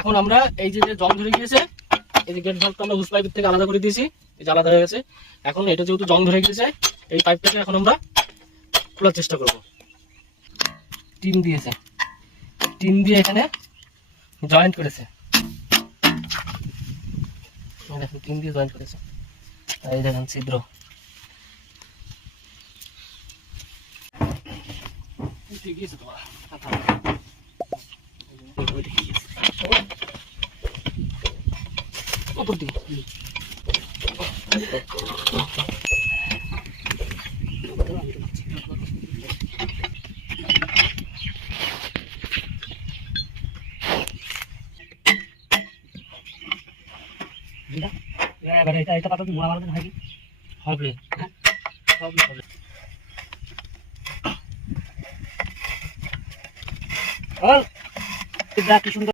এখন আমরা এই যে জং ধরে গিয়েছে, এই যে গেট ভাল্বটা আমরা হুস পাইপের থেকে আলাদা করে দিয়েছি, এই যে আলাদা হয়ে গেছে। এখন এটা যেহেতু জং ধরে গিয়েছে, এই পাইপটাকে এখন আমরা খোলার চেষ্টা করব। টিন দিয়েছে, টিন দিয়ে এখানে জয়েন্ট করেছে, দেখুন টিন দিয়ে জয়েন্ট করেছে। এই দেখেন ছিদ্র, ঠিক আছে তোমার উপর দিকে এটা পাতা মোড়া মারা হয় কি হবে, কি সুন্দর।